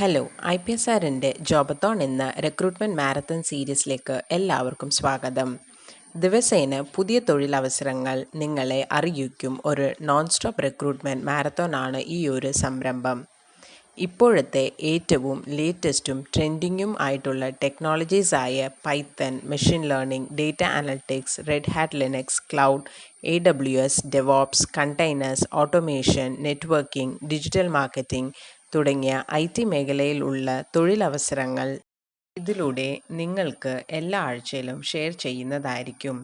Hello IPSRൻ്റെ ജോബത്തോൺ എന്ന recruitment marathon സീരീസിലേക്ക് എല്ലാവർക്കും സ്വാഗതം. ദിവസേന പുതിയ തൊഴിലവസരങ്ങൾ നിങ്ങളെ അറിയിക്കും ഒരു നോൺ സ്റ്റോപ്പ് റിക്രൂട്ട്മെൻറ്റ് മാരത്തോണാണ് ഈ ഒരു സംരംഭം. ഇപ്പോഴത്തെ ഏറ്റവും ലേറ്റസ്റ്റും ട്രെൻഡിങ്ങും ആയിട്ടുള്ള ടെക്നോളജീസായ Python, machine learning, data analytics, Red Hat Linux, cloud, AWS, DevOps, containers, automation, networking, digital marketing തുടങ്ങിയ IT മേഖലയിലുള്ള തൊഴിലവസരങ്ങൾ ഇതിലൂടെ നിങ്ങൾക്ക് എല്ലാ ആഴ്ചയിലും ഷെയർ ചെയ്യുന്നതായിരിക്കും.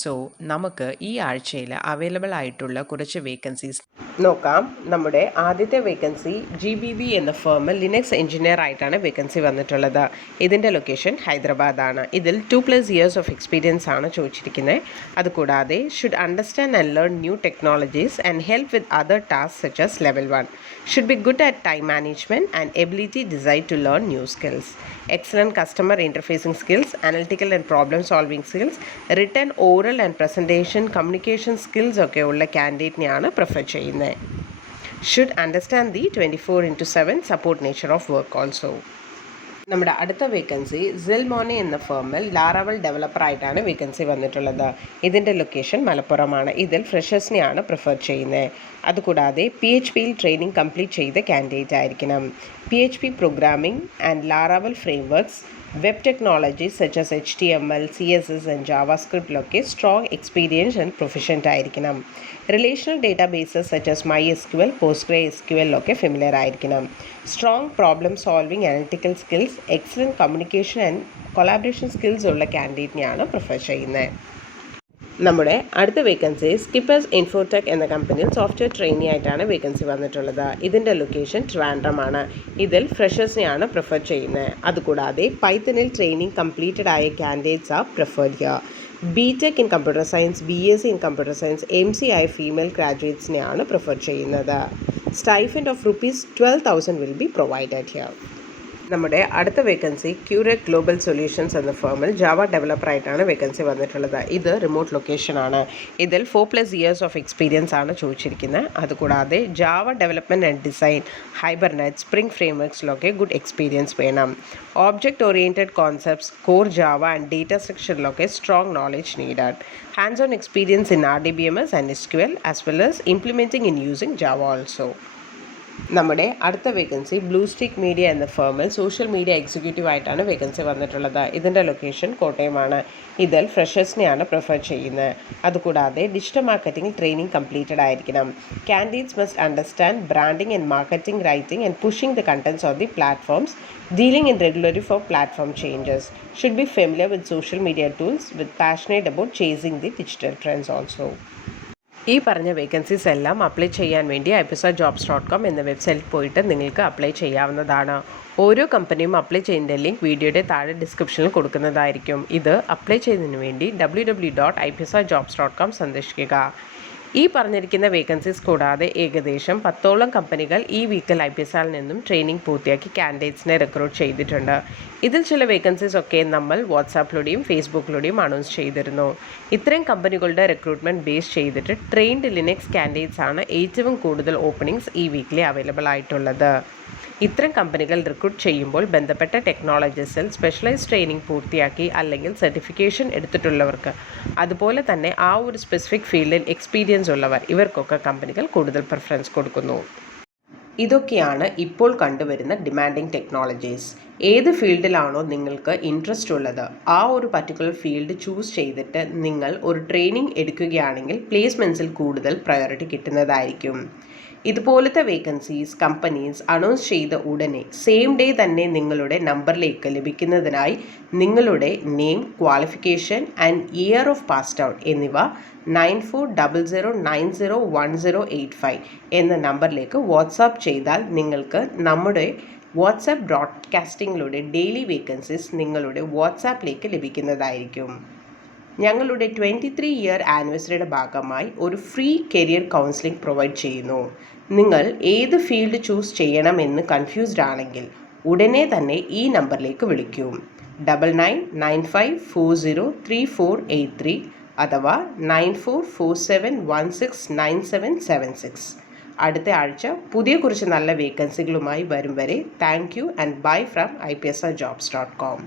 സോ നമുക്ക് ഈ ആഴ്ചയിൽ അവൈലബിൾ ആയിട്ടുള്ള കുറച്ച് വേക്കൻസീസ് നോക്കാം. നമ്മുടെ ആദ്യത്തെ വേക്കൻസി GBB എന്ന ഫേമിൽ ലിനക്സ് എഞ്ചിനീയർ ആയിട്ടാണ് വേക്കൻസി വന്നിട്ടുള്ളത്. ഇതിൻ്റെ ലൊക്കേഷൻ ഹൈദരാബാദാണ്. ഇതിൽ 2+ years ഓഫ് എക്സ്പീരിയൻസ് ആണ് ചോദിച്ചിരിക്കുന്നത്. അതുകൂടാതെ should understand and learn new technologies and help with other task such as level 1. Should be good at time management and ability desire to learn new skills. Excellent customer interfacing skills, analytical and problem solving skills, written, oral and presentation communication skills ഒക്കെ ഉള്ള കാൻഡിഡേറ്റിനെയാണ് prefer ചെയ്യുന്നത്. Should understand the 24/7 support nature of work also. നമ്മുടെ അടുത്ത vacancy സിൽമോനെ എന്ന ഫേമിൽ ലാറാവൽ ഡെവലപ്പറായിട്ടാണ് vacancy വന്നിട്ടുള്ളത്. ഇതിൻ്റെ location മലപ്പുറമാണ്. ഇതിൽ ഫ്രഷേഴ്സിനെയാണ് പ്രിഫർ ചെയ്യുന്നത്. അതുകൂടാതെ PHPയിൽ ട്രെയിനിങ് കംപ്ലീറ്റ് ചെയ്ത കാൻഡിഡേറ്റ് ആയിരിക്കണം. PHP programming and Laravel frameworks, web technologies such as HTML, CSS and ജാവാസ്ക്രിപ്റ്റിലൊക്കെ സ്ട്രോങ് എക്സ്പീരിയൻസ് ആൻഡ് പ്രൊഫഷ്യൻ്റ് ആയിരിക്കണം. Relational databases such as MySQL, PostgreSQL ഒക്കെ ഫെമിലിയർ ആയിരിക്കണം. Strong problem solving, analytical skills, excellent communication and collaboration skills ഉള്ള കാൻഡിഡേറ്റിനെയാണ് prefer ചെയ്യുന്നത്. നമ്മുടെ അടുത്ത vacancy skippers Infotech എന്ന കമ്പനിയിൽ സോഫ്റ്റ്വെയർ ട്രെയിനി ആയിട്ടാണ് വേക്കൻസി വന്നിട്ടുള്ളത്. ഇതിൻ്റെ ലൊക്കേഷൻ ട്രിവാൻഡ്രമാണ്. ഇതിൽ ഫ്രഷേഴ്സിനെയാണ് പ്രിഫർ ചെയ്യുന്നത്. അതുകൂടാതെ പൈത്തണിൽ ട്രെയിനിങ് കംപ്ലീറ്റഡ് ആയ candidates are preferred here. BTech in Computer Science, BSc in Computer Science, MC ആയ ഫീമെയിൽ ഗ്രാജുവേറ്റ്സിനെയാണ് പ്രിഫർ ചെയ്യുന്നത്. Stipend of ₹12,000 will be provided here. നമ്മുടെ അടുത്ത വേക്കൻസി ക്യൂറേറ്റ് ഗ്ലോബൽ സൊല്യൂഷൻസ് എന്ന ഫേമിൽ ജാവ ഡെവലപ്പറായിട്ടാണ് വേക്കൻസി വന്നിട്ടുള്ളത്. ഇത് റിമോട്ട് ലൊക്കേഷനാണ്. ഇതിൽ 4+ years ഓഫ് എക്സ്പീരിയൻസ് ആണ് ചോദിച്ചിരിക്കുന്നത്. അതുകൂടാതെ Java development and design, Hibernate, Spring ഫ്രെയിംവർക്സിലൊക്കെ ഗുഡ് എക്സ്പീരിയൻസ് വേണം. Object oriented concepts, core Java and data സ്ട്രക്ചറിലൊക്കെ strong knowledge needed. Hands on experience in RDBMS and SQL as well as implementing in using Java also. നമ്മുടെ അടുത്ത vacancy Blue Stick Media എന്ന ഫേമിൽ social media executive ആയിട്ടാണ് vacancy വന്നിട്ടുള്ളത്. ഇതിൻ്റെ location കോട്ടയമാണ്. ഇതിൽ ഫ്രഷേഴ്സിനെയാണ് പ്രിഫർ ചെയ്യുന്നത്. അതുകൂടാതെ ഡിജിറ്റൽ മാർക്കറ്റിംഗ് ട്രെയിനിങ് കംപ്ലീറ്റഡ് ആയിരിക്കണം. Candidates must understand branding and marketing, writing and pushing the contents on the platforms, dealing in regularly for platform changes. Should be familiar with social media tools, with passionate about chasing the digital trends also. ഈ പറഞ്ഞ vacancies എല്ലാം apply ചെയ്യാൻ വേണ്ടി IPSRjobs.com എന്ന വെബ്സൈറ്റിൽ പോയിട്ട് നിങ്ങൾക്ക് apply ചെയ്യാവുന്നതാണ്. ഓരോ കമ്പനിയും അപ്ലൈ ചെയ്യുന്ന ലിങ്ക് വീഡിയോയുടെ താഴെ ഡിസ്ക്രിപ്ഷനിൽ കൊടുക്കുന്നതായിരിക്കും. ഇത് അപ്ലൈ ചെയ്യുന്നതിന് വേണ്ടി www.IPSRjobs.com സന്ദർശിക്കുക. ഈ പറഞ്ഞിരിക്കുന്ന വേക്കൻസീസ് കൂടാതെ ഏകദേശം 10ഓളം കമ്പനികൾ ഈ വീക്കിൽ IPSRൽ നിന്നും ട്രെയിനിങ് പൂർത്തിയാക്കി കാൻഡിഡേറ്റ്സിനെ റിക്രൂട്ട് ചെയ്തിട്ടുണ്ട്. ഇതിൽ ചില വേക്കൻസീസ് ഒക്കെ നമ്മൾ വാട്സാപ്പിലൂടെയും ഫേസ്ബുക്കിലൂടെയും അനൗൺസ് ചെയ്തിരുന്നു. ഇത്രയും കമ്പനികളുടെ റിക്രൂട്ട്മെൻറ്റ് ബേസ് ചെയ്തിട്ട് ട്രെയിൻഡ് ലിനക്സ് കാൻഡിഡേറ്റ്സ് ആണ് ഏറ്റവും കൂടുതൽ ഓപ്പണിങ്സ് ഈ വീക്കിൽ അവൈലബിൾ ആയിട്ടുള്ളത്. ഇത്തരം കമ്പനികൾ റിക്രൂട്ട് ചെയ്യുമ്പോൾ ബന്ധപ്പെട്ട ടെക്നോളജീസിൽ സ്പെഷ്യലൈസ് ട്രെയിനിങ് പൂർത്തിയാക്കി അല്ലെങ്കിൽ സർട്ടിഫിക്കേഷൻ എടുത്തിട്ടുള്ളവർക്ക്, അതുപോലെ തന്നെ ആ ഒരു സ്പെസിഫിക് ഫീൽഡിൽ എക്സ്പീരിയൻസ് ഉള്ളവർ, ഇവർക്കൊക്കെ കമ്പനികൾ കൂടുതൽ പ്രിഫറൻസ് കൊടുക്കുന്നു. ഇതൊക്കെയാണ് ഇപ്പോൾ കണ്ടുവരുന്ന ഡിമാൻഡിങ് ടെക്നോളജീസ്. ഏത് ഫീൽഡിലാണോ നിങ്ങൾക്ക് ഇൻട്രസ്റ്റ് ഉള്ളത് ആ ഒരു പർട്ടിക്കുലർ ഫീൽഡ് ചൂസ് ചെയ്തിട്ട് നിങ്ങൾ ഒരു ട്രെയിനിങ് എടുക്കുകയാണെങ്കിൽ പ്ലേസ്മെൻറ്റ്സിൽ കൂടുതൽ പ്രയോറിറ്റി കിട്ടുന്നതായിരിക്കും. ഇതുപോലത്തെ വേക്കൻസീസ് കമ്പനീസ് അനൗൺസ് ചെയ്ത ഉടനെ സെയിം ഡേ തന്നെ നിങ്ങളുടെ നമ്പറിലേക്ക് ലഭിക്കുന്നതിനായി നിങ്ങളുടെ name, qualification and year of passed out എന്നിവ 9400901085 എന്ന നമ്പറിലേക്ക് വാട്സാപ്പ് ചെയ്താൽ നിങ്ങൾക്ക് നമ്മുടെ വാട്സാപ്പ് ബ്രോഡ്കാസ്റ്റിങ്ങിലൂടെ ഡെയിലി വേക്കൻസീസ് നിങ്ങളുടെ വാട്സാപ്പിലേക്ക് ലഭിക്കുന്നതായിരിക്കും. ഞങ്ങളുടെ 23 ഇയർ ആനിവേഴ്സറിയുടെ ഭാഗമായി ഒരു ഫ്രീ കരിയർ കൗൺസിലിംഗ് പ്രൊവൈഡ് ചെയ്യുന്നു. നിങ്ങൾ ഏത് ഫീൽഡ് ചൂസ് ചെയ്യണമെന്ന് കൺഫ്യൂസ്ഡ് ആണെങ്കിൽ ഉടനെ തന്നെ ഈ നമ്പറിലേക്ക് വിളിക്കൂ. 9995403483 അഥവാ 9447169776. അടുത്ത ആഴ്ച പുതിയ കുറച്ച് നല്ല വേക്കൻസികളുമായി വരും വരെ thank you and bye from IPSRjobs.com.